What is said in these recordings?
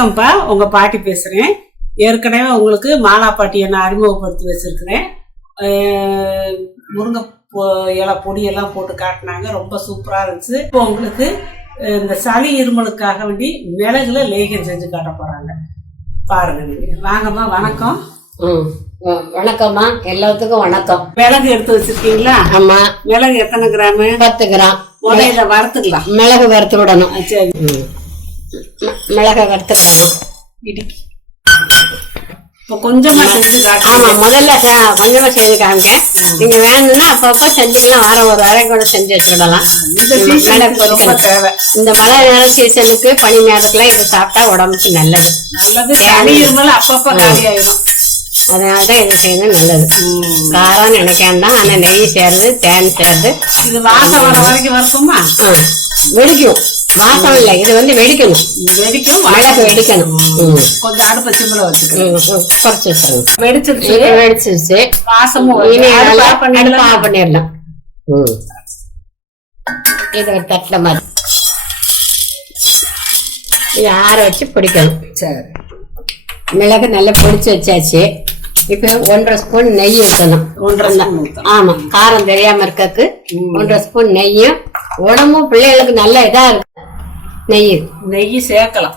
வணக்கம்ப்பா, உங்க பாட்டி பேசுறேன். ஏற்கனவே உங்களுக்கு மாலா பாட்டியை நான் அறிமுகப்படுத்தி வச்சிருக்கிறேன். முருங்கை இலை பொடியெல்லாம் போட்டு காட்டினாங்க, ரொம்ப சூப்பரா இருந்துச்சு. இப்போ உங்களுக்கு இந்த சளி இருமலுக்காக வேண்டி மிளகுல லேகியம் செஞ்சு காட்ட போறாங்க, பாருங்க. நீங்க வாங்கம்மா. வணக்கம். வணக்கம்மா, எல்லாத்துக்கும் வணக்கம். மிளகு எடுத்து வச்சிருக்கீங்களா? ஆமா. மிளகு எத்தனை கிராம்? 10 கிராம். முதல்ல வறுத்துக்கலாம். மிளகு வறுத்து விடணும். சரி, மிளகை வறுத்துக்கலாம். இப்போ கொஞ்சமா செஞ்சு காட்டுங்க. ஆமா, முதல்ல கொஞ்சமா செஞ்சு காமிங்க. நீங்க வேணும்னா அப்பப்ப செஞ்சுக்கலாம். ஒரு அரை கூட செஞ்சு வச்சுடலாம். ரொம்ப தேவை. இந்த மழை நேர சீசனுக்கு பனி நேரத்துல இது சாப்பிட்டா உடம்புக்கு நல்லது. சளி இருமல் அப்பப்ப காலி ஆயிடும். அதனாலதான் இது செய்யணும், நல்லது. காரம் நினைக்காம ஆனா நெய் சேருது, தேன் சேருது. இது வாசம் வர வரைக்கும் வறுக்குமா? வெடிக்கும். வாசம் இல்ல, இது வெடிக்கணும். மிளகு வெடிக்கணும். கொஞ்சம் அடுப்ப சிம்ல வச்சுக்கணும். குறைச்சு வச்சிடணும். வெடிச்சிருச்சு. வாசமும் பண்ணிடலாம். இது ஒரு தட்டுல மாதிரி இது ஆற வச்சு பிடிக்கணும். சரி, மிளகு நல்லா பொடிச்சு வச்சாச்சு. இப்ப 1.5 ஸ்பூன் நெய் ஊற்றணும். 1.5. ஆமா, காரம் தெரியாம இருக்கக்கு 1.5 ஸ்பூன் நெய்யும். உடம்பும் பிள்ளைகளுக்கு நல்ல இதா இருக்கு. நெய் சேர்க்கலாம்.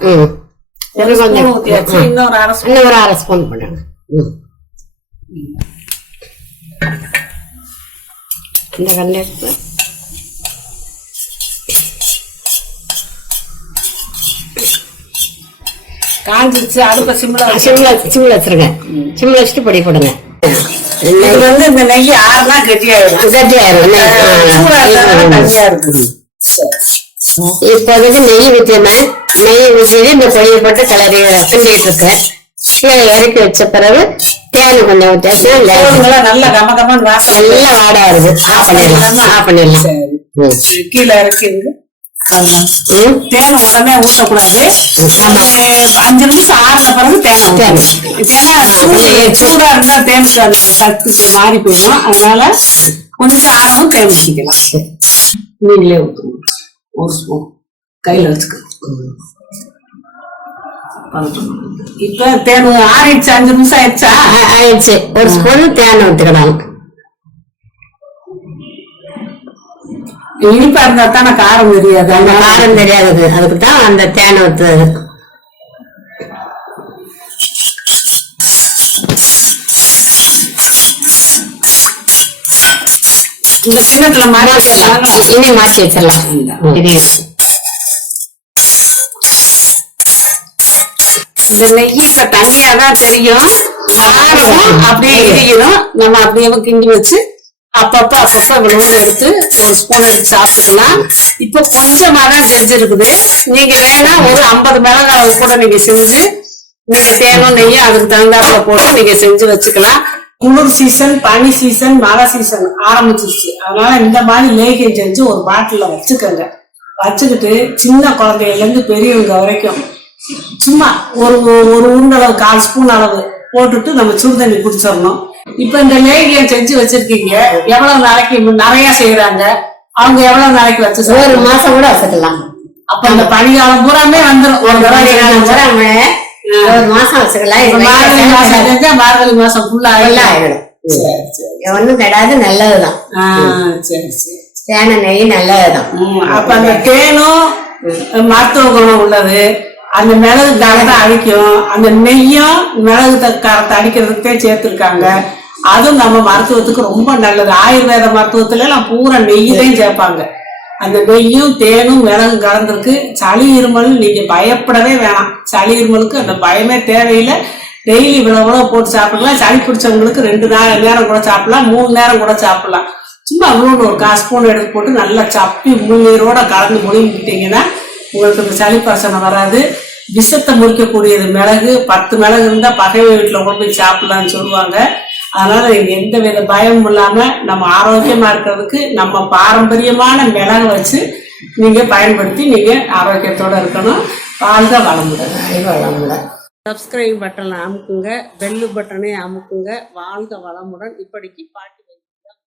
இன்னொரு அரை ஸ்பூன் பண்ணணும். இந்த கண்ணு காஞ்சிச்சு. அடுப்ப சிம்ல வச்சிருங்க. சிம்ல வச்சுட்டு பொடி போடுங்க. இந்த நெய் ஆறுனா கெட்டியாயிரும். இப்போதைக்கு நெய் ஊற்றினேன். நெய் ஊற்றி இந்த பொடியை போட்டு கிளறி கிண்டிட்டு இருக்கேன். இறக்கி வச்ச பிறகு தேன் கொஞ்சம் ஊற்றி நல்லா கமகமன்னு வாசம் நல்லா வாடா இருக்கு. ஆஃப் பண்ணிடலாம். கீழே இறக்கிடுங்க. தேன் உடனே ஊற்றக்கூடாது. 5 நிமிஷம் ஆறுன பிறகு தேன் சூடா இருந்தா தேனுக்கு அந்த சத்து மாறி போயிடும். அதனால கொஞ்சம் ஆறவும் தேன் ஊற்றிக்கலாம். நீங்களே ஊற்றுங்க. 1 ஸ்பூன் கையில வச்சுக்க. இப்ப தேன் ஆறிடுச்சு. 5 நிமிஷம் ஆயிடுச்சு. 1 ஸ்பூன் தேன் ஊற்றுக்கலாம். இனிப்பா இருந்தா தானே காரம் தெரியாது. அந்த காரம் தெரியாது, அதுக்குதான் அந்த தேனை ஊற்றுறது. இந்த கிண்ணத்துல இன்னும் மாற்றி வச்சிடலாம். இந்த நெய் இப்ப தனியாதான் தெரியும். அப்படியே இடிக்கணும். நம்ம அப்படியே கிண்டி வச்சு அப்பப்ப இவ்வளவு எடுத்து 1 ஸ்பூன் எடுத்து சாப்பிட்டுக்கலாம். இப்ப கொஞ்சமா தான் செஞ்சிருக்குது. நீங்க வேணா ஒரு 50 மிளகாய் கூட நீங்க செஞ்சு நீங்க தேனும் நெய்யும் அதுக்கு தகுந்தாப்புல போட்டு நீங்க செஞ்சு வச்சுக்கலாம். குளிர் சீசன், பனி சீசன், மழை சீசன் ஆரம்பிச்சிருச்சு. அதனால இந்த மாதிரி லேகியம் செஞ்சு ஒரு பாட்டில வச்சுக்கோங்க. வச்சுக்கிட்டு சின்ன குழந்தையில இருந்து பெரியவங்க வரைக்கும் சும்மா ஒரு உருண்டளவு 1/4 ஸ்பூன் அளவு போட்டுட்டு நம்ம சுடு தண்ணி குடிச்சிடணும். இப்ப இந்த லேகியம் செஞ்சு வச்சிருக்கீங்க. எவ்வளவு நாளைக்கு நிறைய செய்யறாங்க, அவங்க எவ்வளவு நாளைக்கு வச்சு 1 மாசம் கூட வச்சுக்கலாம். அப்ப இந்த பனிக்காலம் பூராமே வந்துடும். 1 மாசம் வச்சுக்கலாம். மார்கழி மாசம் ஃபுல்லா ஆயிடும். ஒண்ணும் கிடையாது, நல்லதுதான். சரி சரி. தேனை நெய் நல்லதுதான். அப்ப அந்த தேனும் மருத்துவ குணம் உள்ளது. அந்த மிளகு காரத்தை அடிக்கும். அந்த நெய்யும் மிளகு காரத்தை அடிக்கிறதுக்கு சேர்த்திருக்காங்க. அதுவும் நம்ம மருத்துவத்துக்கு ரொம்ப நல்லது. ஆயுர்வேத மருத்துவத்துல எல்லாம் பூரா நெய்யிலையும் சேர்ப்பாங்க. அந்த நெய்யும் தேனும் மிளகு கலந்துருக்கு. சளி இருமல் நீங்க பயப்படவே வேணாம். சளி இருமலுக்கு அந்த பயமே தேவையில்லை. டெய்லி இவ்வளவு போட்டு சாப்பிடலாம். சளி பிடிச்சவங்களுக்கு 2 நேரம் கூட சாப்பிடலாம், 3 நேரம் கூட சாப்பிடலாம். சும்மா அவ்வளோ ஒரு 1/4 ஸ்பூன் எடுத்து போட்டு நல்லா சப்பி முன்னீரோட கலந்து முழுங்கிட்டீங்கன்னா உங்களுக்கு இந்த சளி பிரச்சனை வராது. விஷத்தை முறிக்கக்கூடியது மிளகு. 10 மிளகு இருந்தா பகைவை வீட்டுல கொண்டு போய் சாப்பிடலாம்னு சொல்லுவாங்க. அதனால எந்த வித பயமும் இல்லாம நம்ம ஆரோக்கியமா இருக்கிறதுக்கு நம்ம பாரம்பரியமான மிளகு வச்சு நீங்க பயன்படுத்தி நீங்க ஆரோக்கியத்தோட இருக்கணும். வாழ்க வளமுடன். சப்ஸ்கிரைப் பட்டனை அமுக்குங்க, பெல் பட்டனை அமுக்குங்க. வாழ்க வளமுடன். இப்படிக்கு பாட்டி.